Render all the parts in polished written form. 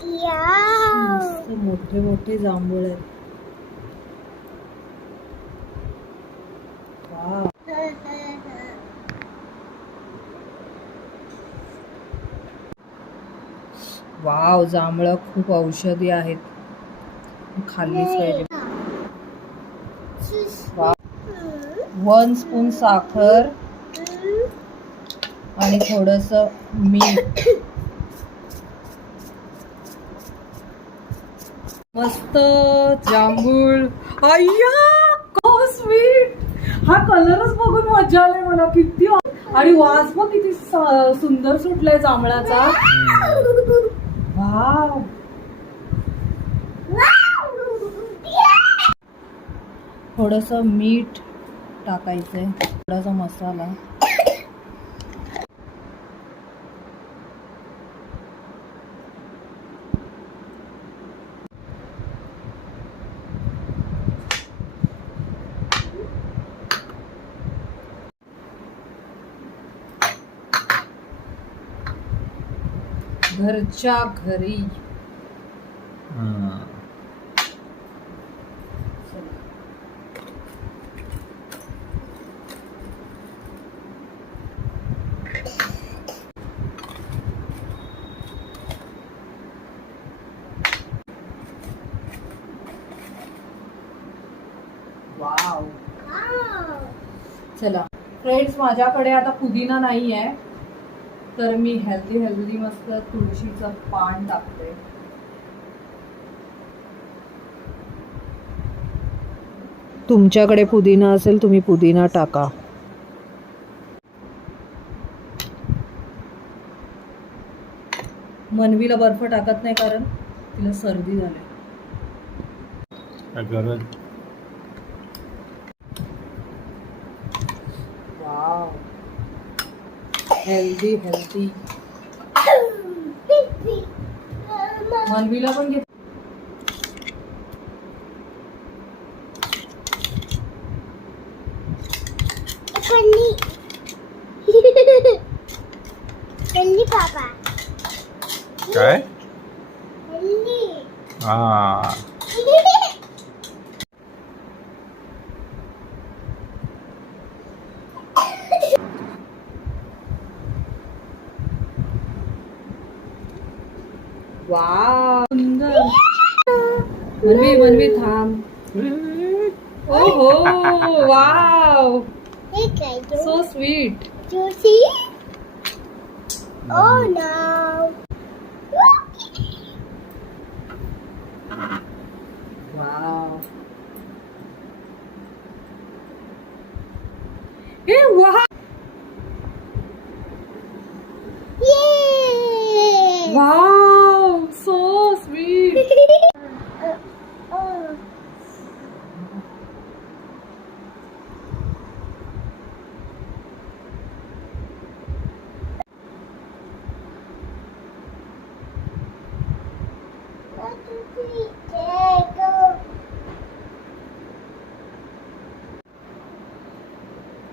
मस्त मोठे मोठे जांभूळ आहेत. वाव. वाव, जांभळं खूप औषधी आहेत, खाल्लीच पाहिजे. वाव. 1 स्पून साखर आणि थोडस मीठ. मस्त जांभूळ. अय्या, हो स्वीट. हा कलरच बघून मजा आली मला किती. आणि वास पण किती सुंदर सुटलाय जांभळाचा. वाव. थोडस मीठ टाकायचंय, थोडासा मसाला. घरच्या घरी. वाव. चला फ्रेंड्स, माझ्याकडे आता पुदिना नाही आहे, तर मी हेल्दी मस्त तुळशीचं पान टाकते. तुमच्याकडे पुदिना असेल तुम्ही पुदिना टाका. मनवीला बर्फ टाकत नाही कारण तिला सर्दी झाली. Wow, healthy. मनवीला पण घे. पापा काय? हा. वाव, सुंदर. मनवी थांब. ओहो, wow, so sweet. Oh no. Wow. Hey wow. Yay! Wow, so sweet.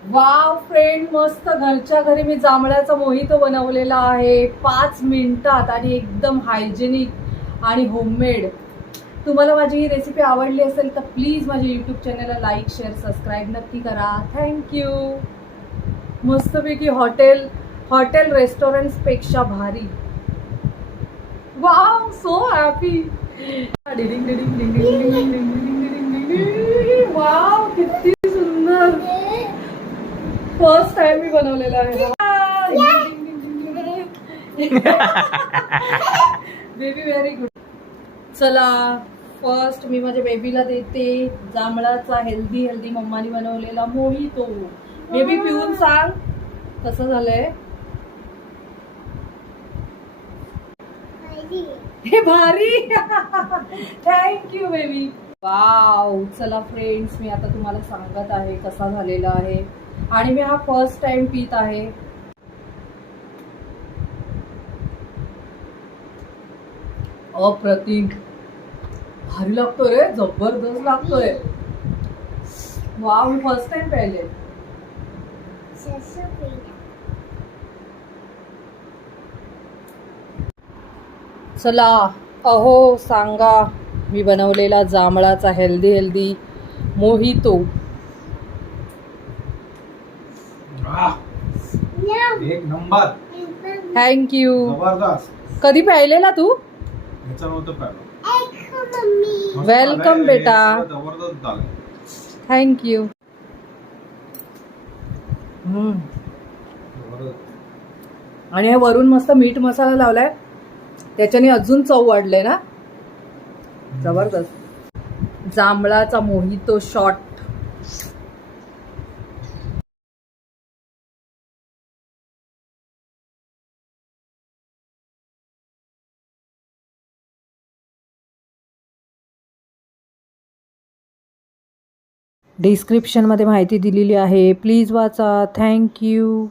Wow friend, मस्त घरच्या घरी मी जांभळाचा मोहितो बनवलेला आहे 5 मिनिटात आणि एकदम हायजेनिक आणि होममेड. तुम्हाला माझी ही रेसिपी आवडली असेल तर प्लीज माझ्या यूट्यूब चॅनलला लाईक, शेअर, सबस्क्राईब नक्की करा. थँक्यू. मस्तपैकी हॉटेल रेस्टॉरंट्स पेक्षा भारी. Wow, so happy. वाव, किती सुंदर. फर्स्ट टाइम मी बनवलेला आहे. Baby very good. चला फर्स्ट मी माझ्या बेबीला देते जांभळाचा हेल्दी मम्मानी बनवलेला मोहितो. बेबी पिऊन सांग कसं झालंय. हे भारी. Thank you baby. वाव. चला फ्रेंड्स, मी आता तुम्हाला सांगत आहे कसा झालेला आहे आणि मी हा फर्स्ट टाइम पित आहे. अप्रतिम, भारी लागतो रे, जबरदस्त लागतोय. वाव, मी फर्स्ट टाइम प्यायले. चला अहो सांगा, मी बनवलेला जांभळाचा हेल्दी मोहितो. एक नंबर. थँक्यू. जबरदस्त. कधी प्यायलेला तू? ह्याचं नव्हतं पाहिलं. मम्मी मस्त Welcome झालंय. बेटा. हे सगळं जबरदस्त झालंय. थँक्यू. जबरदस्त. आणि हे वरून मस्त मीठ मसाला लावलाय, त्याच्याने अजून चव वाढले ना. जबरदस्त. जांभळाचा मोहितो शॉट. डिस्क्रिप्शनमध्ये माहिती दिलेली आहे, प्लीज वाचा. थँक्यू.